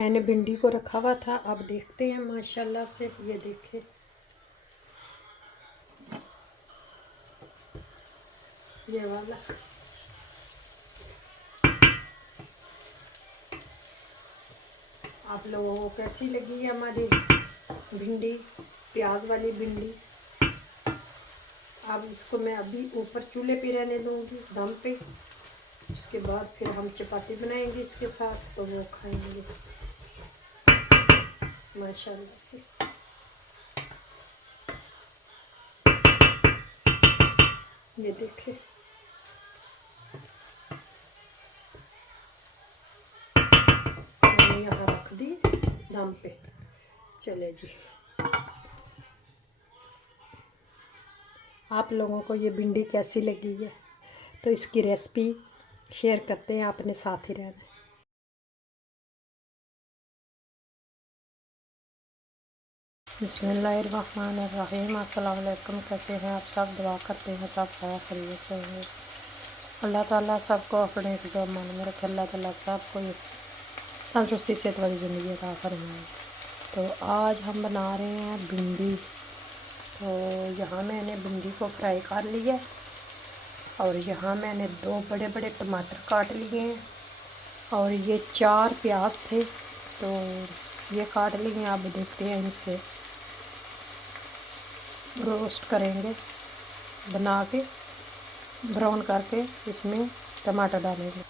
मैंने भिंडी को रखा हुआ था। अब देखते हैं माशाल्लाह से। ये देखिए, ये वाला आप लोगों को कैसी लगी है हमारी भिंडी, प्याज वाली भिंडी। अब इसको मैं अभी ऊपर चूल्हे पे रहने दूंगी दम पे। उसके बाद फिर हम चपाती बनाएंगे इसके साथ, तो वो खाएंगे माशाल्लाह से। ये देखिए, मैंने यहाँ रख दी दम पे। चले जी, आप लोगों को ये भिंडी कैसी लगी है तो इसकी रेसिपी शेयर करते हैं, अपने साथ ही रहना। बिस्मिल्लाहिर्रहमानिर्रहीम। अस्सलाम वालेकुम। कैसे हैं आप सब? दुआ करते हैं सब खैरियत से होंगे। अल्लाह ताला सबको अपने मान में रखे। अल्लाह ताला सबको तंदुरुस्ती सेहत वाली ज़िंदगी अता फरमाए। तो आज हम बना रहे हैं भिंडी। तो यहाँ मैंने भिंडी को फ्राई कर लिया और यहाँ मैंने 2 बड़े बड़े टमाटर काट लिए हैं और ये 4 प्याज थे, तो ये काट लिए। अब देखते हैं इनसे रोस्ट करेंगे, बना के ब्राउन करके इसमें टमाटर डालेंगे।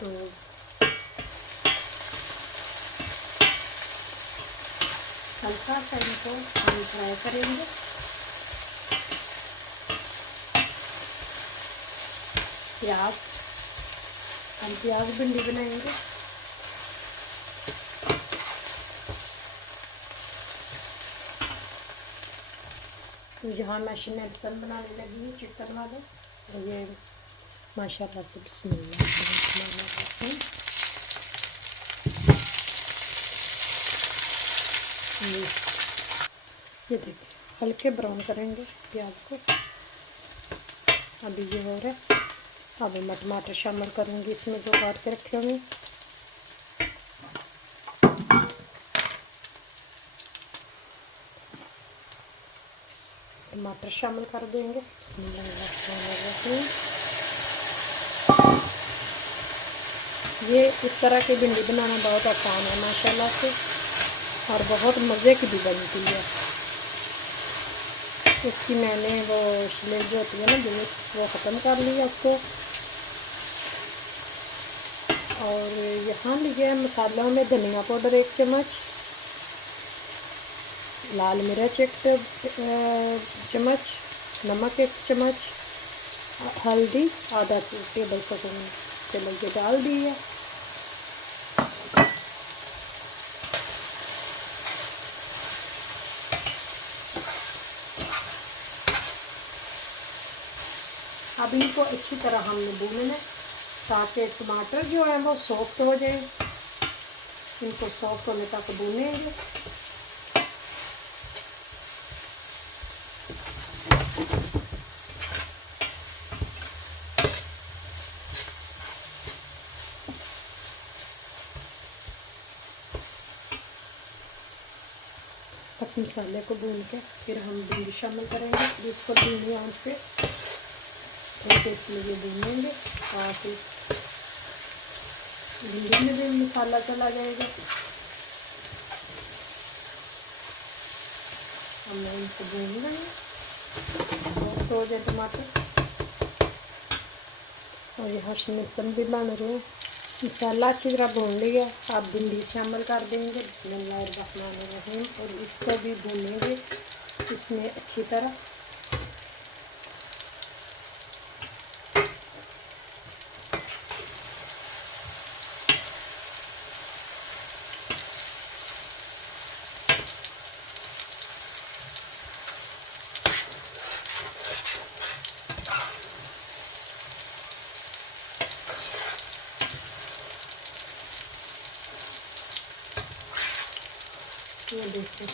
तो हल्का सा इनको हम फ्राई करेंगे। प्याज, हम प्याज भिंडी बनाएंगे। तो यहाँ मैं शिनल बनाने लगी हूँ चिकन वाले। तो ये माशाल्लाह से बिस्मिल्लाह। ये देखिए, हल्के ब्राउन करेंगे प्याज को। अभी ये हो रहा है। अब मैं टमाटर शामिल करूँगी इसमें जो काट के रखे होंगे। टमाटर शामिल कर देंगे। ये इस तरह की भिंडी बनाना बहुत आसान है माशाल्लाह से, और बहुत मज़े की भी बनती है। इसकी मैंने वो छिले जो होती है ना जिन्हें, वो ख़त्म कर लिया उसको। और यहाँ लिए मसालों में धनिया पाउडर 1 चम्मच, लाल मिर्च 1 चम्मच, नमक 1 चम्मच, हल्दी आधा टेबल स्पून चलो ये डाल दी है। अब इनको अच्छी तरह हमने भूनना है ताकि टमाटर जो है वो सॉफ्ट हो जाए। इनको सॉफ्ट होने तक भूनेंगे। बस मसाले को भून के फिर हम भिंडी शामिल करेंगे। फिर इसको धीमी आंच पे थोड़ी देर के लिए भूनेंगे और फिर भिंडी में भी मसाला चला जाएगा। हमने इनको भून लेंगे, सॉफ्ट हो जाए टमाटर। और यहाँ मिर्चन भी बन रहे हैं। मसाला अच्छी तरह भून लिया। अब भिंडी शामिल कर देंगे बिस्मिल्लाहिर्रहमानिर्रहीम और इसको भी भूनेंगे इसमें अच्छी तरह। ये देखिए,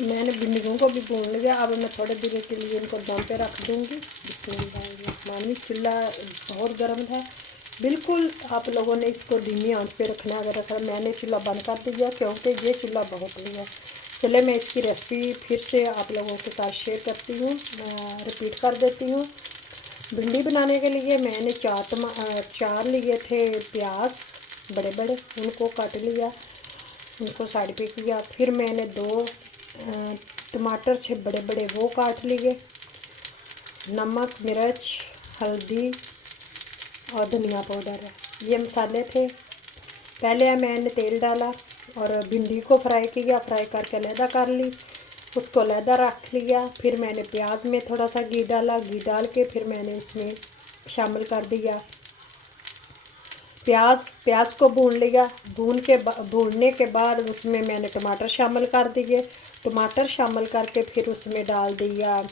मैंने भिंडियों को भी भून लिया। अब मैं थोड़ी देर के लिए इनको दम पे रख दूँगी। बिस्मिल्लाह। चूल्हा बहुत गर्म है, बिल्कुल आप लोगों ने इसको धीमी आंच पे रखना है। अगर रखा मैंने चूल्हा बंद कर दिया क्योंकि ये चूल्हा बहुत है। चले मैं इसकी रेसिपी फिर से आप लोगों के साथ शेयर करती हूँ, रिपीट कर देती हूँ। भिंडी बनाने के लिए मैंने चार लिए थे प्याज बड़े बड़े, उनको काट लिया, उनको साइड पे किया। फिर मैंने 2 टमाटर थे बड़े बड़े, वो काट लिए। नमक, मिर्च, हल्दी और धनिया पाउडर, ये मसाले थे। पहले मैंने तेल डाला और भिंडी को फ्राई किया, फ्राई करके अलहदा कर ली, उसको अलहदा रख लिया। फिर मैंने प्याज में थोड़ा सा घी डाला, घी डाल के फिर मैंने उसमें शामिल कर दिया प्याज को भून लिया। भूनने के बाद उसमें मैंने टमाटर शामिल कर दिए। टमाटर शामिल करके फिर उसमें डाल दिया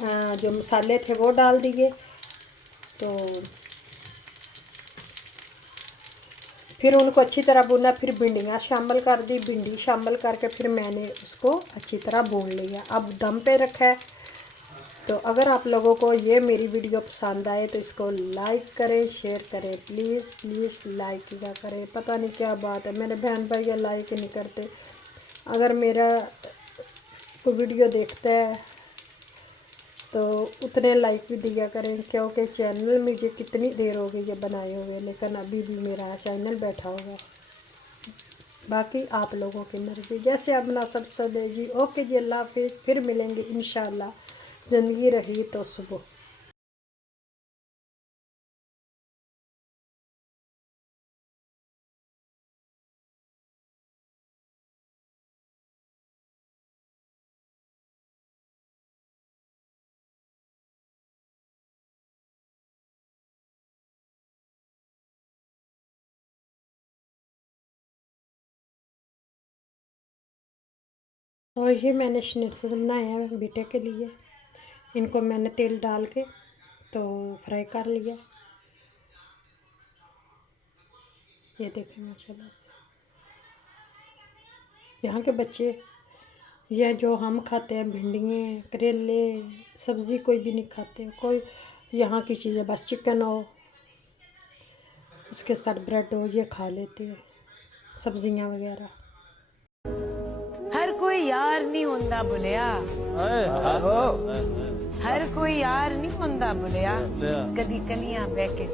जो मसाले थे वो डाल दिए। तो फिर उनको अच्छी तरह भूना। फिर भिंडियाँ शामिल कर दी, भिंडी शामिल करके फिर मैंने उसको अच्छी तरह भून लिया। अब दम पे रखा है। तो अगर आप लोगों को ये मेरी वीडियो पसंद आए तो इसको लाइक करें, शेयर करें, प्लीज़ प्लीज़ लाइक किया करें। पता नहीं क्या बात है, मेरे बहन भाई ये लाइक नहीं करते। अगर मेरा कोई वीडियो देखता है तो उतने लाइक भी दिया करें, क्योंकि चैनल मुझे कितनी देर हो गई है बनाए हुए, लेकिन अभी भी मेरा चैनल बैठा हुआ। बाकी आप लोगों की मर्ज़ी, जैसे आप मुनासिब समझे जी। ओके जी, अल्लाह हाफिज़। फिर मिलेंगे इंशाल्लाह, ज़िंदगी रही तो सुबह। और ये मैंने स्निट्स बनाए हैं बेटे के लिए। इनको मैंने तेल डाल के तो फ्राई कर लिया। ये देखें माशाल्लाह से। यहाँ के बच्चे यह जो हम खाते हैं भिंडियाँ, करेले, सब्ज़ी कोई भी नहीं खाते। कोई यहाँ की चीज़ें बस चिकन हो, उसके साथ ब्रेड हो, ये खा लेते हैं, सब्जियाँ वगैरह। हर कोई यार नहीं होंदा बुलिया, हर कोई यार नहीं होंदा बुलिया, कदी कलियां बह के